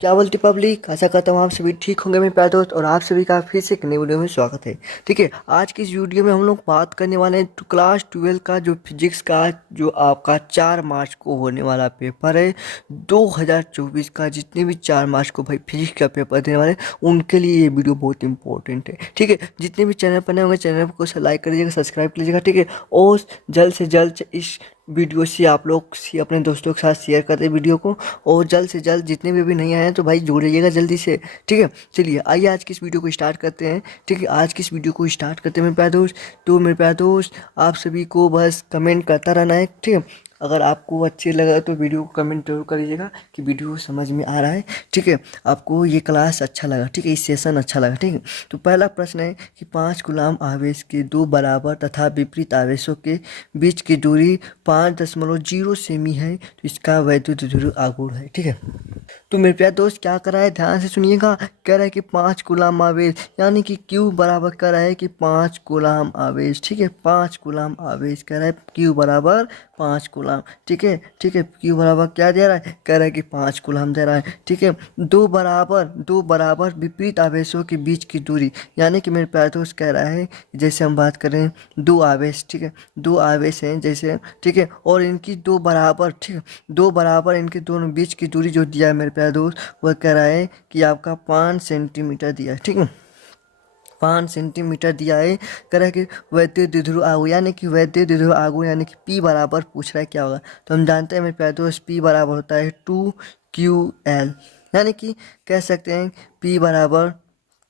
क्या बोलती पब्लिक, आशा करता हूँ आप सभी ठीक होंगे मेरे प्यारे दोस्त। और आप सभी का फिर से एक नई वीडियो में स्वागत है। ठीक है, आज की इस वीडियो में हम लोग बात करने वाले हैं क्लास 12 का जो फिजिक्स का जो आपका 4 मार्च को होने वाला पेपर है 2024 का। जितने भी 4 मार्च को भाई फिजिक्स का पेपर देने वाले हैं, उनके लिए ये वीडियो बहुत इंपॉर्टेंट है। ठीक है, जितने भी चैनल पर नए होंगे चैनल को लाइक कर दीजिएगा, सब्सक्राइब कर लीजिएगा। ठीक है, और जल्द से जल्द इस वीडियो से आप लोग अपने दोस्तों के साथ शेयर करते हैं वीडियो को। और जल्द से जल्द जितने भी अभी नहीं आए हैं तो भाई जुड़ जाइएगा जल्दी से। ठीक है, चलिए आइए आज की इस वीडियो को स्टार्ट करते हैं। ठीक है, आज की इस वीडियो को स्टार्ट करते हैं मेरे प्यारे दोस्त। तो मेरे प्यारे दोस्त, आप सभी को बस कमेंट करता रहना है। ठीक है, अगर आपको अच्छे लगा तो वीडियो को कमेंट जरूर करिएगा कि वीडियो समझ में आ रहा है। ठीक है, आपको ये क्लास अच्छा लगा, ठीक है, इस सेशन अच्छा लगा। ठीक है, तो पहला प्रश्न है कि 5 कूलाम आवेश के दो बराबर तथा विपरीत आवेशों के बीच की दूरी 5.0 सेमी है, तो इसका वैद्युत ध्रुव आघूर्ण है। ठीक है, तो मेरे प्यारे दोस्त क्या कर रहा है, ध्यान से सुनिएगा। कह रहा है कि 5 कूलाम आवेश, यानी कि क्यू बराबर कर रहा है कि 5 कूलाम आवेश। ठीक है, 5 कूलाम आवेश कह रहा है, क्यू बराबर 5 कूलाम। ठीक है, ठीक है, क्यू बराबर क्या दे रहा है, कह रहा है कि 5 कूलाम दे रहा है। ठीक है, दो बराबर विपरीत आवेशों के बीच की दूरी, यानी कि मेरे प्यारे दोस्त कह रहा है जैसे हम बात करें दो आवेश। ठीक है, दो आवेश हैं जैसे, ठीक है, और इनकी दो बराबर, ठीक है, दो बराबर इनके दोनों बीच की दूरी जो दिया है मेरे प्यारे दोस्त, वह कह रहा है कि आपका 5 सेंटीमीटर दिया है। ठीक है, 5 सेंटीमीटर दिया है। कह रहा है कि वैद्युत द्विध्रुव आघूर्ण, यानी कि वैद्युत द्विध्रुव आघूर्ण यानी कि पी बराबर पूछ रहा है क्या होगा। तो हम जानते हैं मेरे प्यारे दोस्त पी बराबर होता है 2QL, यानी कि कह सकते हैं पी बराबर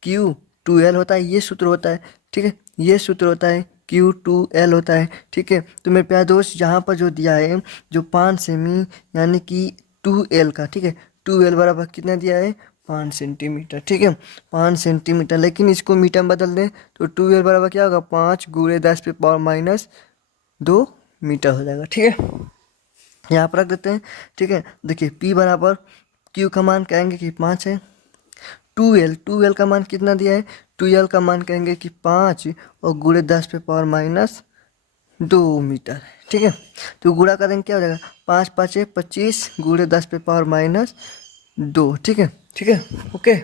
Q2L होता है, ये सूत्र होता है। ठीक है, ये सूत्र होता है, Q2L होता है। ठीक है, तो मेरे प्यारे दोस्त यहाँ पर जो दिया है जो 5 सेमी यानी कि 2L का, ठीक है, 2L बराबर कितना दिया है, 5 सेंटीमीटर। ठीक है, 5 सेंटीमीटर, लेकिन इसको मीटर में बदल दें तो 2L बराबर क्या होगा, 5 × 10⁻²2 मीटर हो जाएगा। ठीक है, यहाँ पर रख देते हैं। ठीक है, देखिए P बराबर Q का मान कहेंगे कि 5 है, 2L का मान कितना दिया है, 2L का मान कहेंगे कि 5 और ×10⁻²2 मीटर। ठीक है, तो गुणा करेंगे क्या हो जाएगा, 5×5 = 25 ×10⁻²2। ठीक है, ठीक है, ओके।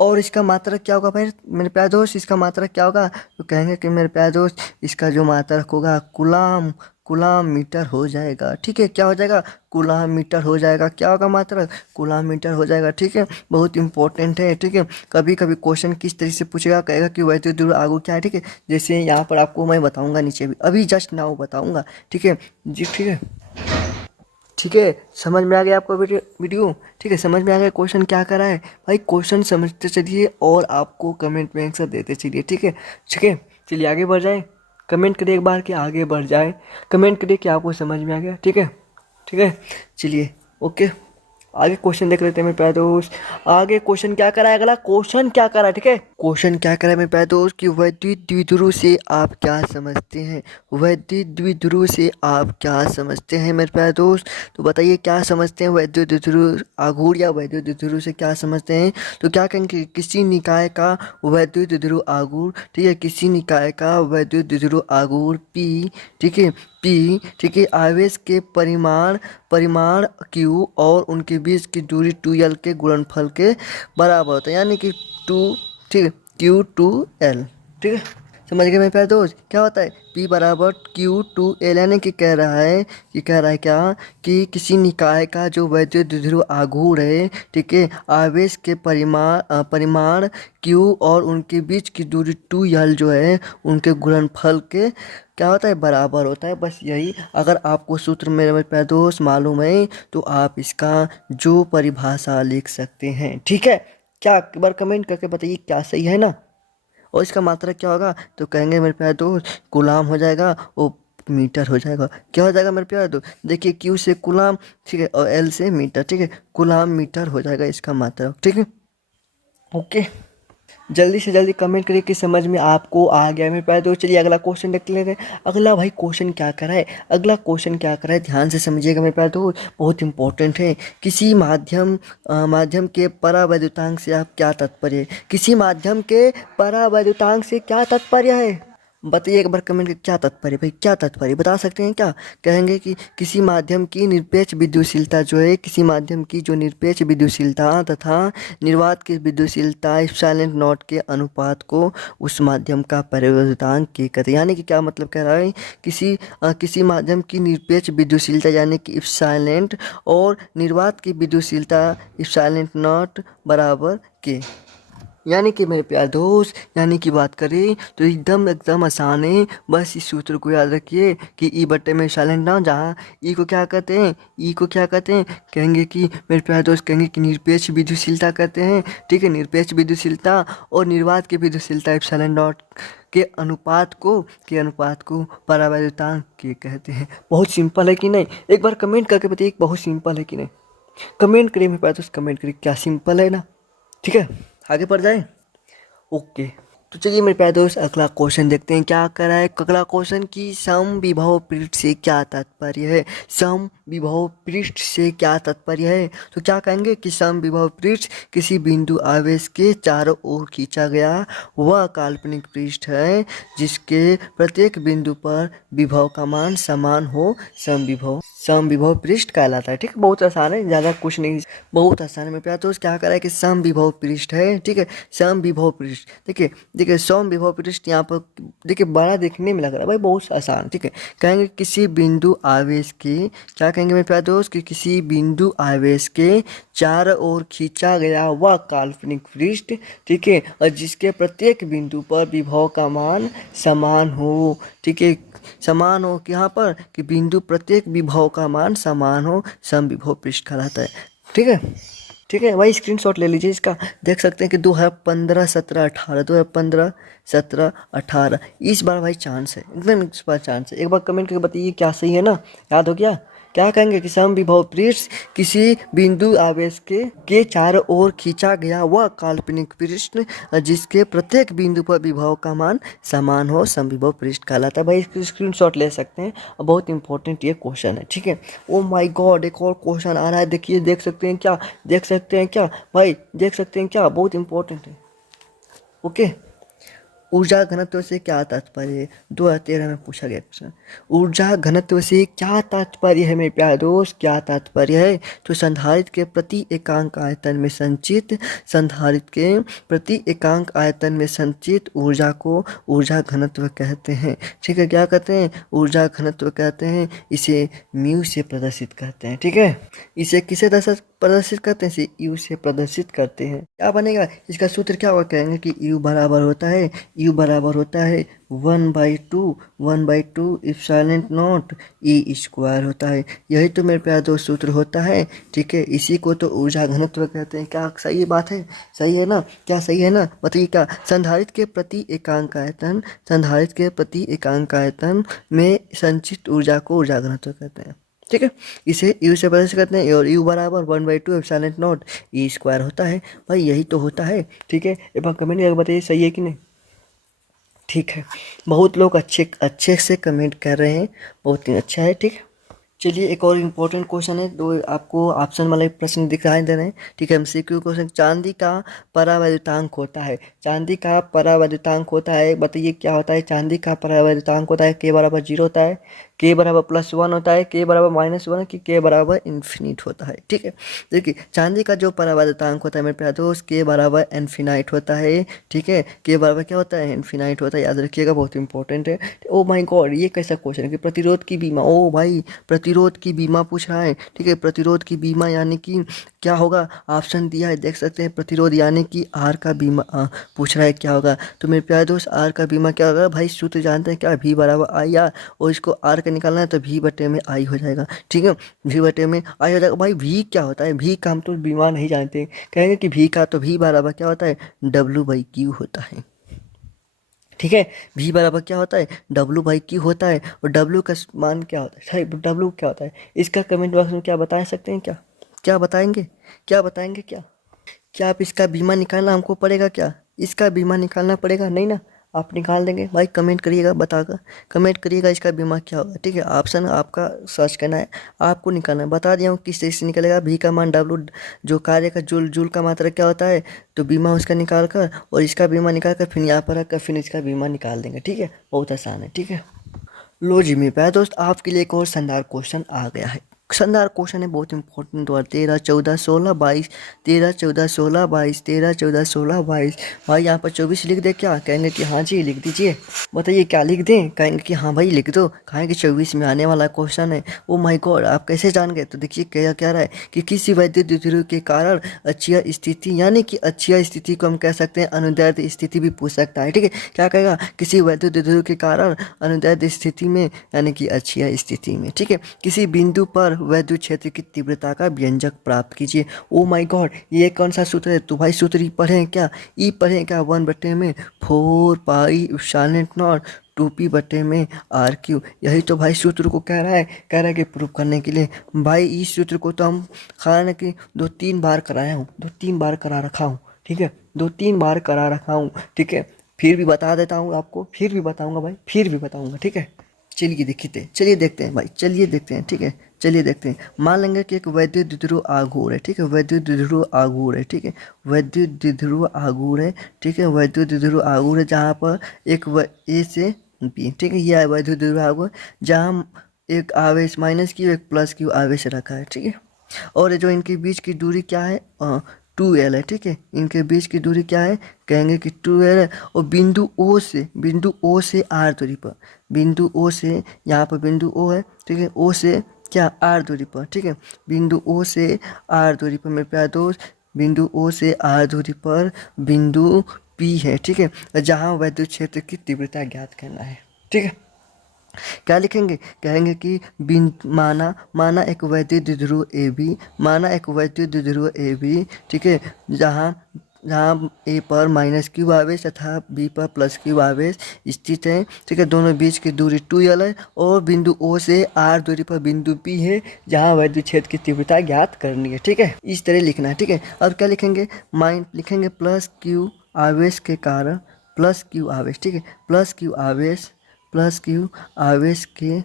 और इसका मात्रक क्या होगा भाई मेरे प्यारे दोस्त, इसका मात्रक क्या होगा, तो कहेंगे कि मेरे प्यारे दोस्त इसका जो मात्रक होगा कूलाम कूलाम मीटर हो जाएगा। ठीक है, क्या हो जाएगा, कूलाम मीटर हो जाएगा। क्या होगा मात्रक, कूलाम मीटर हो जाएगा। ठीक है, बहुत इंपॉर्टेंट है। ठीक है, कभी कभी क्वेश्चन किस तरीके से पूछेगा, कहेगा कि वैद्युत ध्रुव आघूर्ण क्या है। ठीक है, जैसे यहाँ पर आपको मैं बताऊंगा, नीचे भी अभी जस्ट नाउ बताऊंगा। ठीक है जी, ठीक है, ठीक है, समझ में आ गया आपको वीडियो। ठीक है, समझ में आ गया क्वेश्चन क्या कर रहा है भाई, क्वेश्चन समझते चलिए और आपको कमेंट में आंसर देते चलिए। ठीक है, ठीक है, चलिए आगे बढ़ जाए। कमेंट करिए एक बार कि आगे बढ़ जाए, कमेंट करिए कि आपको समझ में आ गया। ठीक है, ठीक है, चलिए ओके, आगे क्वेश्चन देख लेते हैं मेरे प्यारे दोस्त। आगे क्वेश्चन क्या करा है, अगला क्वेश्चन क्या करा है। ठीक है, क्वेश्चन क्या करा है मेरे प्यारे दोस्त कि वैद्युत द्विध्रुव से आप क्या समझते हैं, वैद्युत द्विध्रुव से आप क्या समझते हैं मेरे प्यारे दोस्त। तो बताइए क्या समझते हैं, वैद्युत द्विध्रुव आघूर्ण या वैद्युत द्विध्रुव से क्या समझते हैं। तो क्या कहेंगे, किसी निकाय का वैद्युत द्विध्रुव आघूर्ण, ठीक है, किसी निकाय का वैद्युत द्विध्रुव आघूर्ण P, ठीक है, P, ठीक है, आवेश के परिमाण परिमाण Q और उनके बीच की दूरी 2L के गुणनफल के बराबर होता है, यानी कि 2, ठीक है, Q2L। ठीक है, समझ गए मेरे प्यारे दोस्त, क्या होता है P बराबर Q2L, यानी कि कह रहा है कि कह रहा है क्या कि किसी निकाय का जो वैद्युत द्विध्रुव आघूर्ण है, ठीक है, आवेश के परिमाण Q और उनके बीच की दूरी 2L जो है उनके गुणनफल के क्या होता है, बराबर होता है। बस यही, अगर आपको सूत्र मेरे प्यारे दोस्त मालूम है तो आप इसका जो परिभाषा लिख सकते हैं। ठीक है, क्या एक बार कमेंट करके बताइए क्या सही है ना। और इसका मात्रक क्या होगा, तो कहेंगे मेरे प्यारे दोस्त कूलाम हो जाएगा और मीटर हो जाएगा। क्या हो जाएगा मेरे प्यारे दोस्त, देखिए Q से कूलाम, ठीक है, और L से मीटर। ठीक है, कूलाम मीटर हो जाएगा इसका मात्रक। ठीक है, ओके, जल्दी से जल्दी कमेंट करिए कि समझ में आपको आ गया मेरे प्यारे दोस्त। चलिए अगला क्वेश्चन देख लेते हैं। अगला भाई क्वेश्चन क्या करा है, अगला क्वेश्चन क्या करा है, ध्यान से समझिएगा मेरे प्यारे दोस्त, बहुत इंपॉर्टेंट है। किसी माध्यम के परावैद्युतांक से आप क्या तात्पर्य है, किसी माध्यम के परावैद्युतांक से क्या तात्पर्य है। बताइए एक बार कमेंट करके क्या तात्पर्य भाई, क्या तात्पर्य बता सकते हैं क्या? कहेंगे कि किसी माध्यम की निरपेक्ष विद्युतशीलता जो है, किसी माध्यम की जो निरपेक्ष विद्युतशीलता तथा निर्वात की विद्युतशीलता इप्सिलॉन नॉट के अनुपात को उस माध्यम का परिवर्तनांक के कहते हैं। यानी कि क्या मतलब कह रहा है, किसी माध्यम की निरपेक्ष विद्युतशीलता यानी कि इप्सिलॉन और निर्वात की विद्युतशीलता इप्सिलॉन नॉट बराबर के। यानी कि मेरे प्यारे दोस्त, यानी कि बात करें तो एकदम एकदम आसान है। बस इस सूत्र को याद रखिए कि ई बट्टे में साइलेंट ना, जहाँ ई को क्या कहते हैं, ई को क्या कहते हैं, कहेंगे कि मेरे प्यारे दोस्त कहेंगे कि निरपेक्ष विद्युतशीलता कहते हैं। ठीक है, निरपेक्ष विद्युतशीलता और निर्वात की विद्युतशीलता एप्सिलॉन नॉट के अनुपात को परावैद्युतांक के कहते हैं। बहुत सिंपल है कि नहीं? एक बार कमेंट करके बताइए बहुत सिंपल है कि नहीं? कमेंट करिए मेरे प्यारे दोस्त, कमेंट करिए क्या सिंपल है ना। ठीक है, आगे बढ़ जाए। ओके, तो चलिए मेरे प्यारे दोस्त अगला क्वेश्चन देखते हैं क्या कर रहा है। अगला क्वेश्चन कि समविभव पृष्ठ से क्या तात्पर्य है। समविभव पृष्ठ से क्या तात्पर्य है? तो क्या कहेंगे कि समविभव पृष्ठ किसी बिंदु आवेश के चारों ओर खींचा गया वह काल्पनिक पृष्ठ है जिसके प्रत्येक बिंदु पर विभव का मान समान हो। समविभव पृष्ठ कहलाता है। ठीक है, बहुत आसान है, ज़्यादा कुछ नहीं, बहुत आसान है मेरे प्यारे दोस्त। क्या कर रहा है कि समविभव पृष्ठ है। ठीक है, समविभव पृष्ठ, देखिए देखिए समविभव पृष्ठ यहाँ पर देखिए बड़ा देखने में लग रहा है भाई, बहुत आसान। ठीक है, कहेंगे किसी बिंदु आवेश के, क्या कहेंगे मेरे प्यारे दोस्त कि किसी बिंदु आवेश के चारों ओर खींचा गया वह काल्पनिक पृष्ठ, ठीक है, और जिसके प्रत्येक बिंदु पर विभव का मान समान हो। ठीक है, समान हो कि यहाँ पर कि बिंदु प्रत्येक विभव का मान समान हो, समविभव पृष्ठ कहलाता है। ठीक है, ठीक है भाई, स्क्रीनशॉट ले लीजिए इसका। देख सकते हैं कि 2015, 17, 18, 2015, 17, 18 इस बार भाई चांस है, एकदम इस बार चांस है। एक बार कमेंट करके बताइए क्या सही है ना, याद हो गया? क्या कहेंगे कि समविभव पृष्ठ किसी बिंदु आवेश के चारों ओर खींचा गया वह काल्पनिक पृष्ठ जिसके प्रत्येक बिंदु पर विभव का मान समान हो, समविभव पृष्ठ कहलाता है। भाई इसकी स्क्रीनशॉट ले सकते हैं, बहुत इंपॉर्टेंट ये क्वेश्चन है। ठीक है, ओ माय गॉड, एक और क्वेश्चन आ रहा है, देखिए, देख सकते हैं क्या, देख सकते हैं क्या भाई, देख सकते हैं क्या, बहुत इंपॉर्टेंट है। ओके, ऊर्जा घनत्व से क्या तात्पर्य है? 2013 में पूछा गया क्वेश्चन। ऊर्जा घनत्व से क्या तात्पर्य है मेरे प्यारे दोस्त, क्या तात्पर्य है? तो संधारित्र के प्रति एकांक आयतन में संचित, संधारित्र के प्रति एकांक आयतन में संचित ऊर्जा को ऊर्जा घनत्व कहते हैं। ठीक है, क्या कहते हैं? ऊर्जा घनत्व कहते हैं। इसे म्यू से प्रदर्शित करते हैं। ठीक है, इसे किसे प्रदर्शित करते हैं? इसे यू से प्रदर्शित करते हैं। क्या बनेगा इसका सूत्र, क्या होगा? कहेंगे कि यू बराबर होता है, यू बराबर होता है 1/2 इप्सिलॉन नॉट ई स्क्वायर होता है। यही तो मेरे प्यारे दोस्त सूत्र होता है। ठीक है, इसी को तो ऊर्जा घनत्व कहते हैं। क्या सही बात है? सही है ना? क्या सही है ना? बताइए क्या? संधारित्र के प्रति एकांक आयतन, संधारित्र के प्रति एकांक आयतन में संचित ऊर्जा को ऊर्जा घनत्व कहते हैं। ठीक है, इसे यू से प्रदर्शित करते हैं और यू बराबर 1/2 एप्सिलॉन नॉट ई स्क्वायर होता है। भाई यही तो होता है। ठीक है, एक बार कमेंट करके बताइए सही है कि नहीं। ठीक है, बहुत लोग अच्छे अच्छे से कमेंट कर रहे हैं, बहुत ही अच्छा है। ठीक है, चलिए एक और इम्पोर्टेंट क्वेश्चन है, दो आपको ऑप्शन वाले प्रश्न दिखाई दे रहे हैं। ठीक है, एमसीक्यू क्वेश्चन, चांदी का परावैद्युतांक होता है, चांदी का परावैद्युतांक होता है, बताइए क्या होता है? चांदी का परावैद्युतांक होता है के बराबर 0 होता है, के बराबर +1 होता है, के बराबर -1 कि के बराबर इन्फिनिट होता है। ठीक है, देखिए चांदी का जो परावैद्युतांक होता है मेरे प्यारे दोस्त, के बराबर इन्फिनाइट होता है। ठीक है, के बराबर क्या होता है? इन्फिनाइट होता है, याद रखिएगा, बहुत इंपॉर्टेंट है। ओ माय गॉड, ये कैसा क्वेश्चन है कि प्रतिरोध की बीमा, ओ भाई प्रतिरोध की बीमा पूछ रहा है। ठीक है, प्रतिरोध की बीमा यानी कि क्या होगा? ऑप्शन दिया है, देख सकते हैं। प्रतिरोध यानी कि आर का बीमा पूछ रहा है, क्या होगा? तो मेरे प्यारे दोस्त आर का बीमा क्या होगा? भाई सूत्र जानते हैं क्या? V बराबर आई आर, और इसको आर का निकालना है तो V बटे में आई हो जाएगा। ठीक है, V बटे में आई हो जाएगा। भाई V क्या होता है? V का हम तो बीमा नहीं जानते, कहेंगे कि V का, तो V बराबर क्या होता है? W/Q होता है। ठीक है, V बराबर क्या होता है? W/Q होता है। और W का मान क्या होता है? सही, W क्या होता है? इसका कमेंट बॉक्स में क्या बता सकते हैं क्या? क्या बताएंगे? क्या बताएंगे? क्या क्या आप इसका बीमा निकालना हमको पड़ेगा क्या? इसका बीमा निकालना पड़ेगा नहीं ना? आप निकाल देंगे भाई। कमेंट करिएगा, बताकर कमेंट करिएगा इसका बीमा क्या होगा, ठीक है। ऑप्शन आपका सर्च करना है, आपको निकालना है। बता दिया हूँ किस तरीके से निकलेगा। भी का मान डब्लू, जो कार्य का जूल, जूल का मात्रा क्या होता है, तो बीमा उसका निकाल कर और इसका बीमा निकाल कर फिर यहाँ पर रखकर फिर इसका बीमा निकाल देंगे, ठीक है। बहुत आसान है, ठीक है। लो जी मेरे प्यारे दोस्त, आपके लिए एक और शानदार क्वेश्चन आ गया है। शानदार क्वेश्चन है, बहुत इंपॉर्टेंट। और 13 14 16 22, 13 14 16 22, 13 14 16 22। भाई यहाँ पर 24 लिख दे क्या? कहेंगे कि हाँ जी लिख दीजिए। बताइए क्या लिख दें? कहेंगे कि हाँ भाई लिख दो। कहेंगे 24 में आने वाला क्वेश्चन है। ओ माय गॉड, आप कैसे जान गए? तो देखिए क्या क्या रहा है कि किसी वैद्युत द्विध्रुव के कारण अक्षीय स्थिति, यानी कि अक्षीय स्थिति को हम कह सकते हैं अनुदैर्ध स्थिति भी पूछ सकता है, ठीक है। क्या कहेगा? किसी वैद्युत द्विध्रुव के कारण अनुदैर्ध स्थिति में, यानी कि अक्षीय स्थिति में, ठीक है। किसी बिंदु पर वैद्युत क्षेत्र की तीव्रता का व्यंजक प्राप्त कीजिए। ओ माय गॉड, ये कौन सा सूत्र है? तो भाई सूत्र ई पढ़े हैं क्या? ई पढ़े हैं क्या? 1/4 पाई एप्सिलॉन नॉट 2p बटे में आर क्यू। यही तो भाई सूत्र को कह रहा है, कह रहा है कि प्रूफ करने के लिए। भाई इस सूत्र को तो हम खाना कि 2-3 बार कराया हूँ, 2-3 बार करा रखा हूँ, ठीक है। 2-3 बार करा रखा हूँ, ठीक है। फिर भी बता देता हूँ आपको, फिर भी बताऊँगा भाई, फिर भी बताऊँगा, ठीक है। चलिए देखते, चलिए देखते हैं भाई, चलिए देखते हैं, ठीक है। चलिए देखते हैं। मान लेंगे कि एक वैद्युत द्विध्रुव आघूर्ण है, ठीक है। वैद्युत द्विध्रुव आघूर्ण है, ठीक है। वैद्युत द्विध्रुव आघूर्ण है, ठीक है। वैद्युत द्विध्रुव आघूर्ण है जहाँ पर एक ए से बी, ठीक है। यह है वैद्युत द्विध्रुव आघूर्ण जहाँ एक आवेश माइनस क्यू, एक प्लस क्यू आवेश रखा है, ठीक है। और जो इनके बीच की दूरी क्या है? 2l है, ठीक है। इनके बीच की दूरी क्या है? कहेंगे कि 2l है। और बिंदु ओ से आर दूरी पर, बिंदु ओ से, यहाँ पर बिंदु ओ है, ठीक है। ओ से क्या? आर दूरी पर, ठीक है। बिंदु ओ से आर दूरी पर मेरे प्यारे दोस्त, बिंदु ओ से आर दूरी पर बिंदु पी है, ठीक है। जहाँ वैद्युत क्षेत्र की तीव्रता ज्ञात करना है, ठीक है। क्या लिखेंगे? कहेंगे कि माना एक वैद्युत द्विध्रुव ए बी, माना एक वैद्युत द्विध्रुव ए बी, ठीक है। जहाँ जहाँ ए पर माइनस क्यू आवेश तथा बी पर प्लस क्यू आवेश स्थित है, ठीक है। दोनों बीच की दूरी 2l है और बिंदु ओ से आर दूरी पर बिंदु पी है जहाँ वैद्युत क्षेत्र की तीव्रता ज्ञात करनी है, ठीक है। इस तरह लिखना है, ठीक है। अब क्या लिखेंगे? लिखेंगे प्लस क्यू आवेश के कारण, प्लस क्यू आवेश, ठीक है। प्लस क्यू आवेश के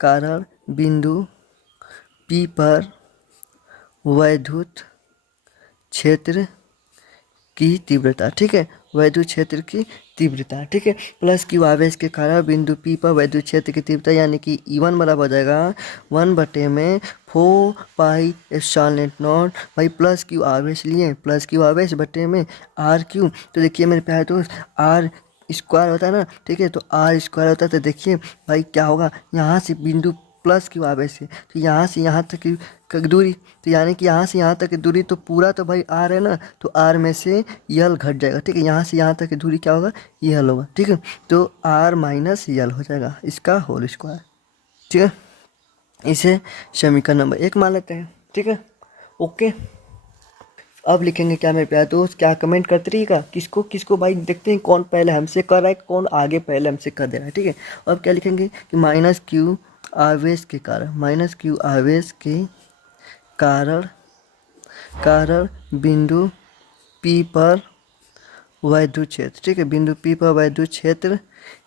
कारण बिंदु पी पर वैद्युत क्षेत्र की तीव्रता, ठीक है। वैद्युत क्षेत्र की तीव्रता, ठीक है। प्लस क्यू आवेश के कारण बिंदु पी पर वैद्युत क्षेत्र की तीव्रता, यानी कि E1 बराबर हो जाएगा 1/4 पाई एप्सिलॉन नॉट। भाई प्लस क्यू आवेश लिए, प्लस क्यू आवेश बटे में आर क्यू। तो देखिए मेरे प्यारे दोस्त, आर स्क्वायर होता है ना, ठीक है। तो आर स्क्वायर होता है, तो देखिए भाई क्या होगा, यहाँ से बिंदु प्लस क्यू आवेश है, तो यहाँ से यहाँ तक की दूरी, तो यानी कि यहाँ से यहाँ तक की दूरी तो पूरा तो भाई आर है ना, तो आर में से यल घट जाएगा, ठीक है। यहाँ से यहाँ तक की दूरी क्या होगा? यल होगा, ठीक है। तो आर माइनस यल हो जाएगा, इसका होल स्क्वायर, ठीक है। इसे समीकरण नंबर 1 मान लेते हैं, ठीक है। ओके, अब लिखेंगे क्या मेरे प्यारे दोस्त? क्या कमेंट करते रहिएगा, किसको किसको भाई देखते हैं कौन पहले हमसे कर रहा है, कौन आगे पहले हमसे कर दे रहा है, ठीक है। अब क्या लिखेंगे कि माइनस क्यू आवेश के कारण, माइनस क्यू आवेश के कारण बिंदु पी पर वैद्युत क्षेत्र, ठीक है। बिंदु पी पर वैद्युत क्षेत्र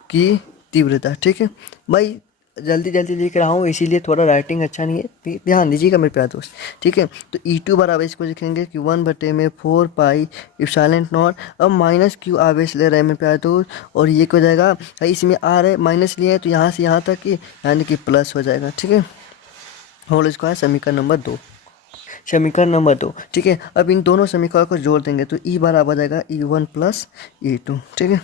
की तीव्रता, ठीक है। भाई जल्दी जल्दी लिख रहा हूँ इसीलिए थोड़ा राइटिंग अच्छा नहीं है, ध्यान दीजिएगा मेरे प्यारे दोस्त, ठीक है। तो E2 बराबर इसको लिखेंगे कि 1/4 पाई एप्सिलॉन नॉट। अब माइनस क्यू आवेश ले रहे हैं मेरे प्यारे दोस्त, और ये क्या हो जाएगा? भाई इसमें आर है, माइनस लिए हैं तो यहाँ से यहाँ तक की, यानी कि प्लस हो जाएगा, ठीक है। होल स्क्वायर समीकरण नंबर 2, समीकरण नंबर 2, ठीक है। अब इन दोनों समीकरण को जोड़ देंगे तो E बराबर हो जाएगा E1 + E2, ठीक है।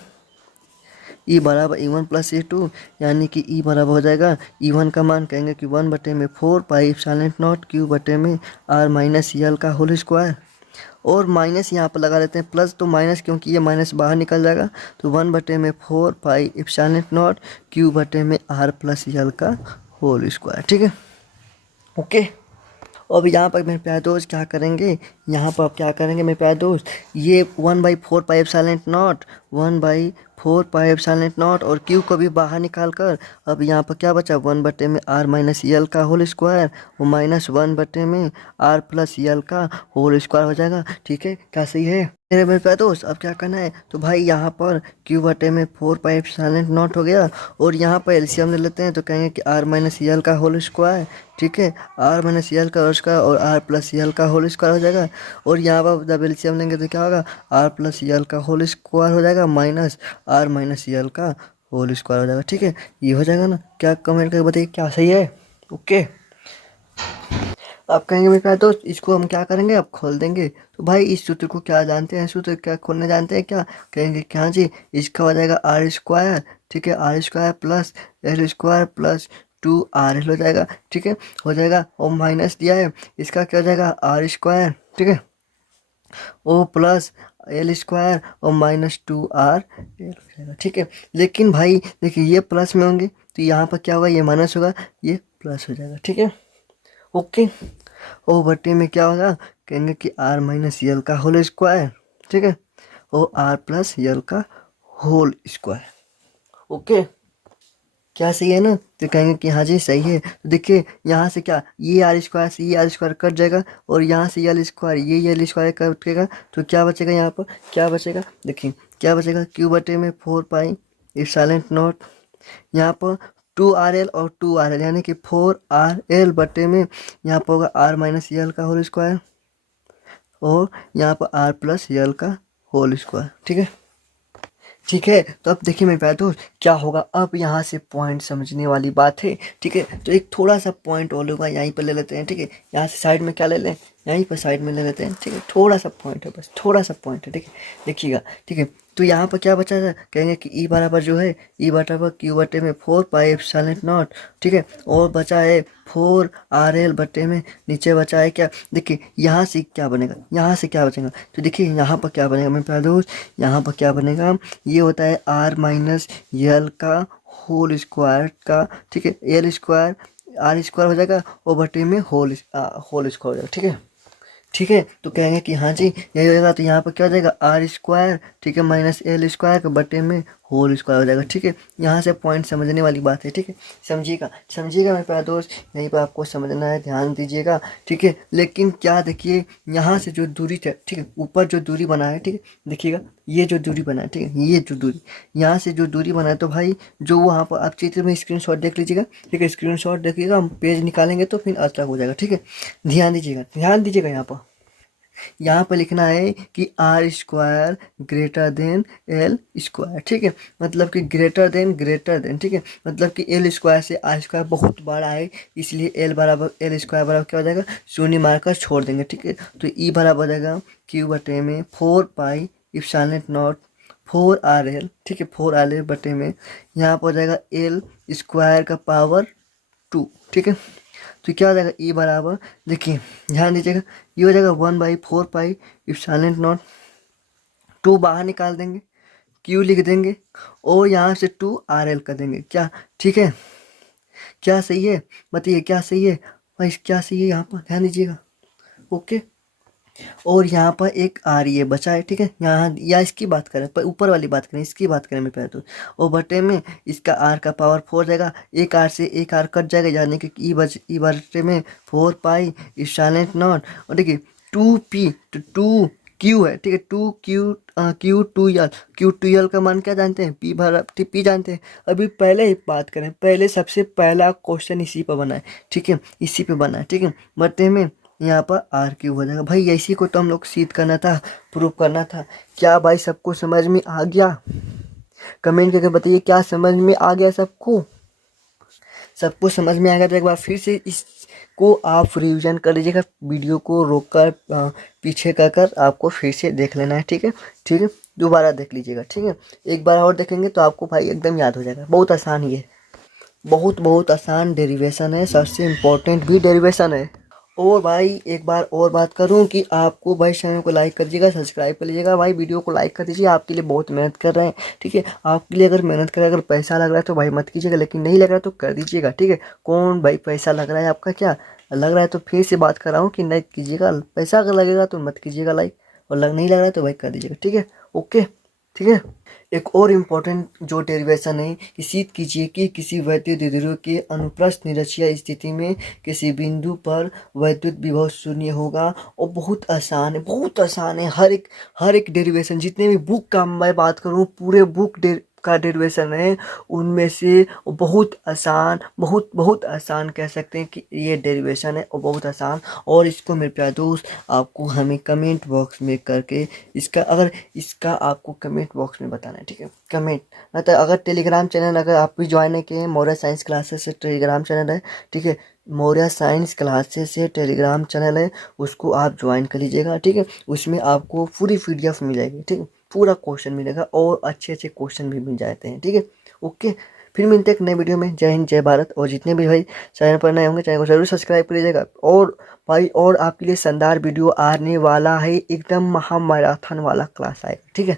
E बराबर E1 + E2, यानी कि E बराबर हो जाएगा, E1 का मान कहेंगे कि 1/4 पाई एप्सिलॉन नॉट क्यू बटे में आर माइनस यल का होल स्क्वायर। और माइनस यहाँ पर लगा देते हैं, प्लस तो माइनस, क्योंकि ये माइनस बाहर निकल जाएगा, तो 1/4 पाई एप्सिलॉन नॉट क्यू बटे में आर प्लस यल का होल स्क्वायर, ठीक है। ओके, अब यहाँ पर मेरे प्यारे दोस्त क्या करेंगे, यहाँ पर आप क्या करेंगे मेरे प्यारे दोस्त, ये 1/4 pi epsilon not, 1/4 pi epsilon not और क्यू को भी बाहर निकाल कर, अब यहाँ पर क्या बचा? 1/में आर माइनस यल का होल स्क्वायर और माइनस 1/में आर प्लस यल का होल स्क्वायर हो जाएगा, ठीक है। क्या सही है? मेरे प्यारे दोस्त अब क्या करना है, तो भाई यहाँ पर क्यू बटे में 4 पाई साइलेंट नॉट हो गया, और यहाँ पर एलसीएम ले लेते हैं तो कहेंगे कि आर माइनस यल का होल स्क्वायर, ठीक है, आर माइनस यल का स्क्वायर और आर प्लस यल का होल स्क्वायर हो जाएगा। और यहाँ पर जब एलसीएम लेंगे तो क्या होगा, आर प्लस यल का होल स्क्वायर हो जाएगा माइनस आर माइनस यल का होल स्क्वायर हो जाएगा, ठीक है। ये हो जाएगा ना, क्या कमेंट करके बताइए क्या सही है। ओके, आप कहेंगे मेरे प्यारे दोस्त इसको हम क्या करेंगे, अब खोल देंगे, तो भाई इस सूत्र को क्या जानते हैं, सूत्र क्या खोलने जानते हैं क्या, कहेंगे क्या जी, इसका हो जाएगा आर स्क्वायर, ठीक है, R square plus L square plus 2 RL हो जाएगा, ठीक है, हो जाएगा। और माइनस दिया है, इसका क्या हो जाएगा आर स्क्वायर, ठीक है, ओ प्लस एल स्क्वायर और -2 RL हो जाएगा, ठीक है। लेकिन भाई देखिए ये प्लस में होंगे तो यहाँ पर क्या होगा, ये माइनस होगा, ये प्लस हो जाएगा, ठीक है। ओके, ओ बट्टे में क्या होगा, कहेंगे कि आर माइनस यल का होल स्क्वायर, ठीक है, और आर प्लस यल का होल स्क्वायर। ओके, क्या सही है ना, तो कहेंगे कि हाँ जी सही है। तो देखिए यहाँ से क्या, ये आर स्क्वायर से ये आर स्क्वायर कट जाएगा, और यहाँ से यल स्क्वायर ये यल स्क्वायर कटेगा, तो क्या बचेगा यहाँ पर, क्या बचेगा, देखिए क्या बचेगा, क्यू बटे में 4 पाई साइलेंट नॉट, यहाँ पर 2 RL और 2 RL यानी कि 4 RL बटे में यहाँ पर होगा आर माइनस यल का होल स्क्वायर, और यहाँ पर आर प्लस यल का होल स्क्वायर, ठीक है। ठीक है, तो अब देखिए मेरे प्यारे दोस्त क्या होगा, अब यहाँ से पॉइंट समझने वाली बात है, ठीक है। तो एक थोड़ा सा पॉइंट और होगा यहीं पर ले लेते हैं, ठीक है, यहाँ से साइड में क्या ले लें, यहीं पर साइड में ले लेते हैं, ठीक है, थोड़ा सा पॉइंट है, बस थोड़ा सा पॉइंट है, ठीक है, देखिएगा, ठीक है। तो यहाँ पर क्या बचा था, कहेंगे कि ई बराबर जो है, ई बराबर क्यू बटे में 4 पाई साइलेंट नॉट, ठीक है, और बचा है 4 RL बटे में, नीचे बचा है क्या, देखिए यहाँ से क्या बनेगा, यहाँ से क्या बचेगा, तो देखिए यहाँ पर क्या बनेगा मेरे प्यारे दोस्त, यहाँ पर क्या बनेगा, ये होता है आर माइनस यल का होल स्क्वायर का, ठीक है, एल स्क्वायर आर स्क्वायर हो जाएगा, और बटे में होल स्क्वायर हो जाएगा, ठीक है, ठीक है। तो कहेंगे कि हाँ जी यही हो जाएगा, तो यहाँ पर क्या हो जाएगा आर स्क्वायर, ठीक है, माइनस एल स्क्वायर के बटे में होल स्क्वायर हो जाएगा, ठीक है। यहाँ से पॉइंट समझने वाली बात है, ठीक है, समझिएगा समझिएगा मेरे प्यारे दोस्त, यहीं पर आपको समझना है, ध्यान दीजिएगा, ठीक है। लेकिन क्या देखिए यहाँ से जो दूरी है, ठीक है, ऊपर जो दूरी बना है, ठीक है, देखिएगा ये जो दूरी बना है, ठीक है, ये जो दूरी यहाँ से जो दूरी बना है, तो भाई जो वहाँ पर आप चित्र में स्क्रीनशॉट देख लीजिएगा, ठीक है, स्क्रीनशॉट देखिएगा, हम पेज निकालेंगे तो फिर अलग हो जाएगा, ठीक है। ध्यान दीजिएगा यहाँ पर लिखना है कि R square greater than L square, ठीक है, मतलब कि ग्रेटर देन, ठीक है, मतलब कि एल स्क्वायर से आर स्क्वायर बहुत बड़ा है, इसलिए एल बराबर एल स्क्वायर बराबर क्या हो जाएगा, शून्य मारकर छोड़ देंगे, ठीक है। तो ई बराबर हो जाएगा क्यू बटे में 4 पाई इप्सिलॉन नॉट 4 RL, ठीक है, 4 RL बटे में यहाँ पर हो जाएगा एल स्क्वायर का पावर 2, ठीक है। तो क्या हो जाएगा ई बराबर, देखिए ध्यान दीजिएगा, ये हो जाएगा 1/4 पाई इप्सिलॉन नॉट, 2 बाहर निकाल देंगे, क्यू लिख देंगे, और यहाँ से 2 RL कर देंगे, क्या ठीक है, क्या सही है, बताइए क्या सही है भाई, क्या सही है, यहाँ पर ध्यान दीजिएगा। ओके, और यहाँ पर एक आर ये बचा है, ठीक है, यहाँ या इसकी बात करें पर ऊपर वाली बात करें, इसकी बात करें मेरे प्यारे तो, और बटे में इसका आर का पावर 4 जाएगा, एक आर से एक आर कट जाएगा, यानी कि ई बटे में 4 पाई इप्सिलॉन नॉट, और देखिए 2p तो 2q है, ठीक है, 2q Q2L का मान क्या जानते हैं, पी जानते हैं। अभी पहले ही बात करें, पहले सबसे पहला क्वेश्चन इसी पर बना है, ठीक है, इसी पे बना है, ठीक है, बटे में यहाँ पर R³ हो जाएगा। भाई इसी को तो हम लोग सिद्ध करना था, प्रूव करना था। क्या भाई सबको समझ में आ गया, कमेंट करके बताइए क्या समझ में आ गया सबको, सबको समझ में आ गया तो एक बार फिर से इसको आप रिवीजन कर लीजिएगा, वीडियो को रोककर पीछे कर आपको फिर से देख लेना है, ठीक है, ठीक है, दोबारा देख लीजिएगा, ठीक है, एक बार और देखेंगे तो आपको भाई एकदम याद हो जाएगा। बहुत आसान ही है, बहुत आसान डेरिवेशन है, सबसे इम्पोर्टेंट भी डेरिवेशन है। और भाई एक बार और बात करूं कि आपको भाई चैनल को लाइक कर दीजिएगा, सब्सक्राइब कर लीजिएगा, भाई वीडियो को लाइक कर दीजिए, आपके लिए बहुत मेहनत कर रहे हैं, ठीक है, आपके लिए अगर मेहनत करें, अगर पैसा लग रहा है तो भाई मत कीजिएगा, लेकिन नहीं लग रहा है तो कर दीजिएगा, ठीक है। कौन भाई पैसा लग रहा है आपका, क्या लग रहा है तो फिर से बात कर रहा हूँ कि नहीं कीजिएगा, पैसा अगर लगेगा तो मत कीजिएगा लाइक, और नहीं लग रहा है तो भाई कर दीजिएगा, ठीक है। ओके। ठीक है। एक और इम्पोर्टेंट जो डेरिवेशन है, कि सिद्ध कीजिए कि किसी वैद्युत द्विध्रुव के अनुप्रस्थ निरक्षीय स्थिति में किसी बिंदु पर वैद्युत विभव शून्य होगा। और बहुत आसान है, बहुत आसान है। हर एक डेरिवेशन, जितने भी बुक का मैं बात करूँ, पूरे बुक का डेरिवेशन है, उनमें से बहुत आसान, बहुत बहुत आसान कह सकते हैं कि ये डेरिवेशन है, और बहुत आसान। और इसको मेरे प्यारे दोस्त आपको हमें कमेंट बॉक्स में करके इसका आपको कमेंट बॉक्स में बताना है, ठीक है। कमेंट मतलब अगर टेलीग्राम चैनल अगर आप भी ज्वाइन है किए हैं, मौर्य साइंस क्लासेस से टेलीग्राम चैनल है, ठीक है। मौर्य साइंस क्लासेस से टेलीग्राम चैनल है, उसको आप ज्वाइन कर लीजिएगा, ठीक है। उसमें आपको पूरी PDF मिल जाएगी, ठीक है। पूरा क्वेश्चन मिलेगा और अच्छे अच्छे क्वेश्चन भी मिल जाते हैं, ठीक है। ओके, फिर मिलते हैं एक नए वीडियो में। जय हिंद, जय भारत। और जितने भी भाई चैनल पर नए होंगे, चैनल को जरूर सब्सक्राइब कर लीजिएगा। और भाई, और आपके लिए शानदार वीडियो आने वाला है, एकदम महामैराथन वाला क्लास आएगा, ठीक है।